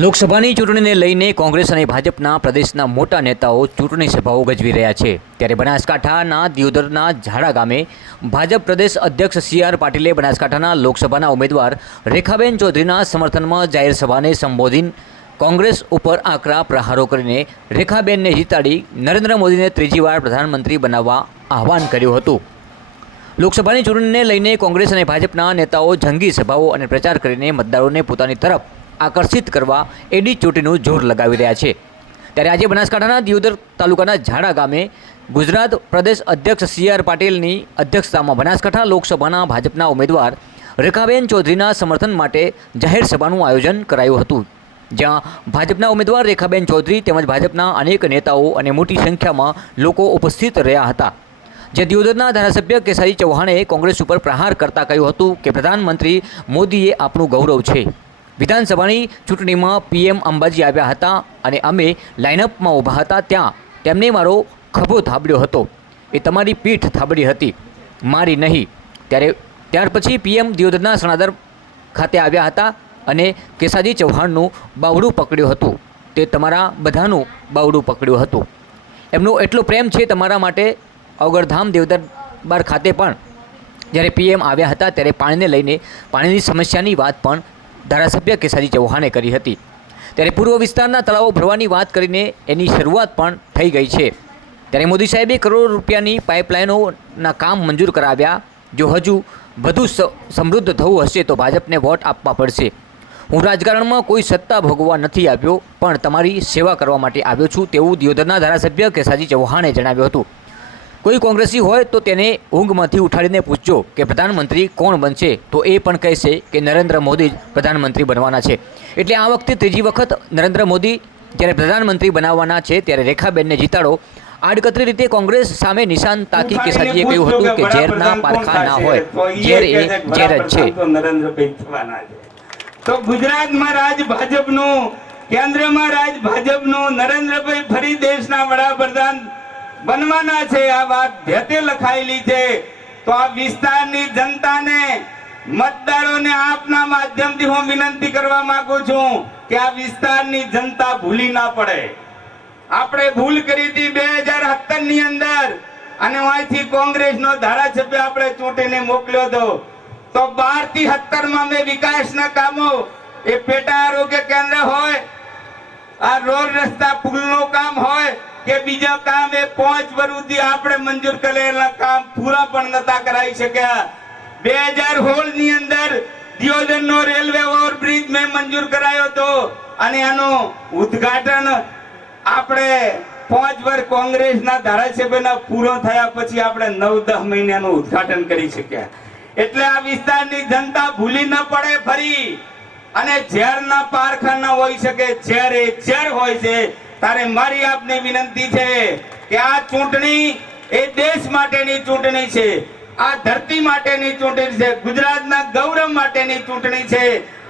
લોકસભાની ચૂંટણીને લઈને કોંગ્રેસ અને ભાજપના પ્રદેશના મોટા નેતાઓ ચૂંટણી સભાઓ ગજવી રહ્યા છે. ત્યારે બનાસકાંઠાના દિયોદરના ઝાડા ગામે ભાજપ પ્રદેશ અધ્યક્ષ સી આર પાટીલે બનાસકાંઠાના લોકસભાના ઉમેદવાર રેખાબેન ચૌધરીના સમર્થનમાં જાહેર સભાને સંબોધીને કોંગ્રેસ ઉપર આકરા પ્રહારો કરીને રેખાબેનને જીતાડી નરેન્દ્ર મોદીને ત્રીજી વાર પ્રધાનમંત્રી બનાવવા આહવાન કર્યું હતું. લોકસભાની ચૂંટણીને લઈને કોંગ્રેસ અને ભાજપના નેતાઓ જંગી સભાઓ અને પ્રચાર કરીને મતદારોને પોતાની તરફ આકર્ષિત કરવા એડી ચોટીનું જોર લગાવી રહ્યા છે. ત્યારે આજે બનાસકાંઠાના દિયોદર તાલુકાના ઝાડા ગામે ગુજરાત પ્રદેશ અધ્યક્ષ સી આર પાટીલની અધ્યક્ષતામાં બનાસકાંઠા લોકસભાના ભાજપના ઉમેદવાર રેખાબેન ચૌધરીના સમર્થન માટે જાહેર સભાનું આયોજન કરાયું હતું. જ્યાં ભાજપના ઉમેદવાર રેખાબેન ચૌધરી તેમજ ભાજપના અનેક નેતાઓ અને મોટી સંખ્યામાં લોકો ઉપસ્થિત રહ્યા હતા. જે દિયોદરના ધારાસભ્ય કેસારી ચૌહાણે કોંગ્રેસ ઉપર પ્રહાર કરતા કહ્યું હતું કે, પ્રધાનમંત્રી મોદીએ આપણું ગૌરવ છે. વિધાનસભાની ચૂંટણીમાં પીએમ અંબાજી આવ્યા હતા અને અમે લાઇનઅપમાં ઊભા હતા ત્યાં. તેમને મારો ખભો થાબડ્યો હતો. એ તમારી પીઠ થાબડી હતી. મારી નહીં. ત્યારે, ત્યાર પછી પીએમ દિયોદરના સણાદર ખાતે આવ્યા હતા અને કેસાજી ચૌહાણનું બાવડું પકડ્યું હતું. તે તમારા બધાનું બાવડું પકડ્યું હતું. એમનો એટલો પ્રેમ છે તમારા માટે અવગરધામ દેવદરબાર ખાતે પણ. જ્યારે પીએમ આવ્યા હતા ત્યારે પાણીને લઈને પાણીની સમસ્યાની વાત પણ ધારાસભ્ય કેસાજી ચૌહાણે કરી હતી. ત્યારે પૂર્વ વિસ્તારના તળાવો ભરવાની વાત કરીને એની શરૂઆત પણ થઈ ગઈ છે. ત્યારે મોદી સાહેબે કરોડ રૂપિયાની પાઇપલાઇનોના કામ મંજૂર કરાવ્યા. જો હજુ વધુ સમૃદ્ધ થવું હશે તો ભાજપને વોટ આપવા પડશે. હું રાજકારણમાં કોઈ સત્તા ભોગવવા નથી આવ્યો, પણ તમારી સેવા કરવા માટે આવ્યો છું તેવું દિયોદરના ધારાસભ્ય કેસાજી ચૌહાણે જણાવ્યું હતું. કોઈ કોંગ્રેસી હોય તો તેને ઊંઘમાંથી ઉઠાડીને પૂછજો કે પ્રધાનમંત્રી કોણ બનશે? તો એ પણ કહેશે કે નરેન્દ્ર મોદી જ પ્રધાનમંત્રી બનવાના છે. એટલે આ વખતે ત્રીજી વખત નરેન્દ્ર મોદી જ્યારે પ્રધાનમંત્રી બનાવવાના છે ત્યારે રેખાબેનને જીતાડો. આડકતરી રીતે કોંગ્રેસ સામે નિશાન તાકી કેસાજીએ કહ્યું હતું કે ઝેરના પારખા ના હોય ઝેર એ ઝેર જ છે. તો ગુજરાતમાં રાજ ભાજપનું કેન્દ્રમાં રાજ ભાજપનું નરેન્દ્રભાઈ ફરી દેશના વડાપ્રધાન બનવાના છે આ વાત. ભેતે લખાયેલી છે તો આ વિસ્તારની જનતાને, મતદારોને આપના માધ્યમથી હું વિનંતી કરવા માંગુ છું કે આ વિસ્તારની જનતા ભૂલી ના પડે. આપણે ભૂલ કરી હતી બે હજાર સત્તરની અંદર. અને અહીંથી કોંગ્રેસનો ધારાસભ્ય આપણે ચૂંટીને મોકલ્યો હતો. તો બારથી સત્તરમાં મેં વિકાસના કામો, એ પેટા આરોગ્ય કેન્દ્ર હોય, આ રોડ રસ્તા પુલનું કામ હોય કે બીજા કામ એ પાંચ વર્ષ સુધી આપણે મંજૂર કરેલા કામ પૂરા પણ નતા કરાવી શક્યા. બે હજાર હોલની અંદર દિયોદર નો રેલવે ઓવરબ્રિજ મેં મંજૂર કરાયો હતો. અને આનું ઉદ્ઘાટન આપણે પાંચ વર્ષ કોંગ્રેસના ધારાસભ્યના પૂરો થયા પછી આપણે નવ દસ મહિનાનું ઉદ્ઘાટન કરી શક્યા. એટલે આ વિસ્તારની જનતા ભૂલી ન પડે ફરી. અને ઝેરના પારખા ન હોઈ શકે, ઝેર એ ઝેર હોય છે. તારે મારી આપને વિનંતી છે કે આ ચૂંટણી એ દેશ માટેની ચૂંટણી છે. આ ધરતી માટેની ચૂંટણી છે. ગુજરાતના ગૌરવ માટેની ચૂંટણી છે.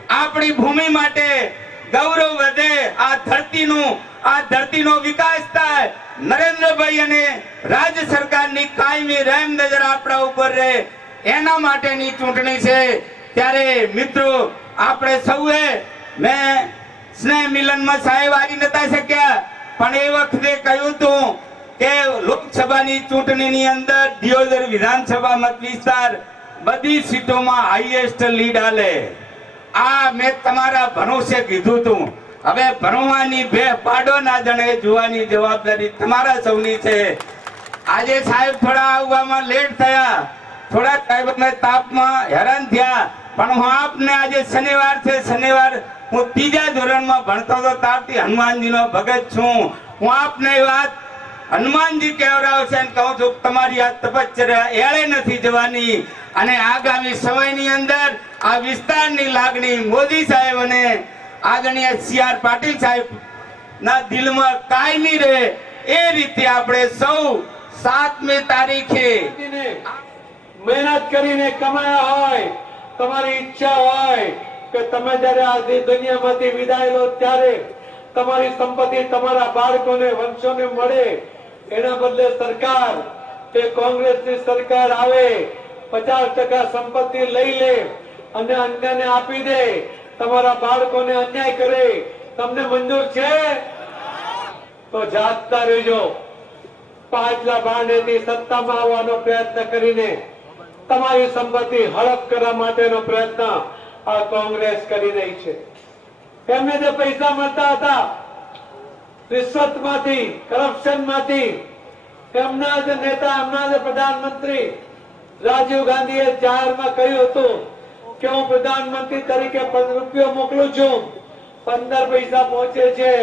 આપણી ભૂમિ માટે ગૌરવ વધે. આ ધરતીનું, આ ધરતીનો વિકાસ થાય. નરેન્દ્રભાઈ અને રાજ્ય સરકારની કાયમી રહેમ નજર આપણા ઉપર રહે. એના માટેની ચૂંટણી છે. ત્યારે મિત્રો, આપણે સૌએ મેં સ્નેહ મિલનમાં સાહેબ આવી નતા શક્યા. પણ એ વખતે કહ્યું હતું કે લોકસભાની ચૂંટણીની અંદર દિયોદર વિધાનસભા મત વિસ્તાર બધી સીટોમાં હાઈએસ્ટ લીડ આલે. આ મેં તમારા ભરોસે કીધું હતું હવે ભણવાની બે પાડો ના જણે જોવાની જવાબદારી તમારા સૌની છે. આજે સાહેબ થોડા આવવામાં લેટ થયા. થોડા સાહેબ તાપમાં હેરાન થયા. પણ હું આપને આજે શનિવાર છે, શનિવાર હું ત્રીજા ધોરણમાં ભણતો હતો, તારથી હનુમાનજીનો ભગત છું. હું આપને વાત હનુમાનજી કહેવડાવે છે અને કહું છું, તમારી આ તપશ્ચર્યા એળે નથી જવાની. અને આગામી સમયની અંદર આ વિસ્તારની લાગણી મોદી સાહેબ અને આદરણીય સી આર પાટીલ સાહેબ ના દિલમાં કાયમી રહે. એ રીતે આપણે સૌ સાતમી તારીખે મહેનત કરીને કમાયા હોય, તમારી ઈચ્છા હોય કે તમે જયારે આ દુનિયામાંથી વિદાય લો ત્યારે તમારી સંપત્તિ તમારા બાળકોને, વંશોને મળે. એના બદલે સરકાર, તે કોંગ્રેસની સરકાર આવે, પચાસ ટકા સંપત્તિ લઈ લે અને અન્યને આપી દે. તમારા બાળકોને અન્યાય કરે. તમને મંજૂર છે? તો જાગતા રહેજો. પાછલા ભાંડેથી સત્તામાં આવવાનો પ્રયત્ન કરીને તમારી સંપત્તિ હડપ કરવા માટેનો પ્રયત્ન આ કોંગ્રેસ કરી રહી છે. તેમને જે પૈસા મળતા હતા રિશ્વતમાંથી કરપ્શનમાંથી તેમના જ નેતા, એમના જ પ્રધાનમંત્રી રાજીવ ગાંધીએ જાહેરમાં કહ્યું હતું કે હું પ્રધાનમંત્રી તરીકે રૂપિયો મોકલું છું. પંદર પૈસા પહોંચે છે.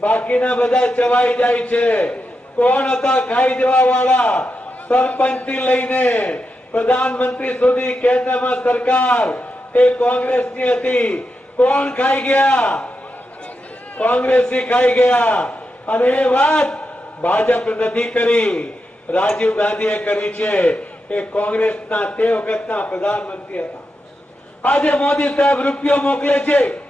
બાકીના બધા ચવાઈ જાય છે. કોણ હતા ખાઈ જવા વાળા સરપંચથી લઈને પ્રધાનમંત્રી સુધી કેન્દ્રમાં સરકાર એ કોંગ્રેસની હતી. કોણ ખાઈ ગયા? કોંગ્રેસી ખાઈ ગયા. અને એ વાત ભાજપ નથી કરી. રાજીવ ગાંધીએ કરી છે. એ કોંગ્રેસના તે વખતના પ્રધાનમંત્રી હતા. આજે મોદી સાહેબ રૂપિયો મોકલે છે.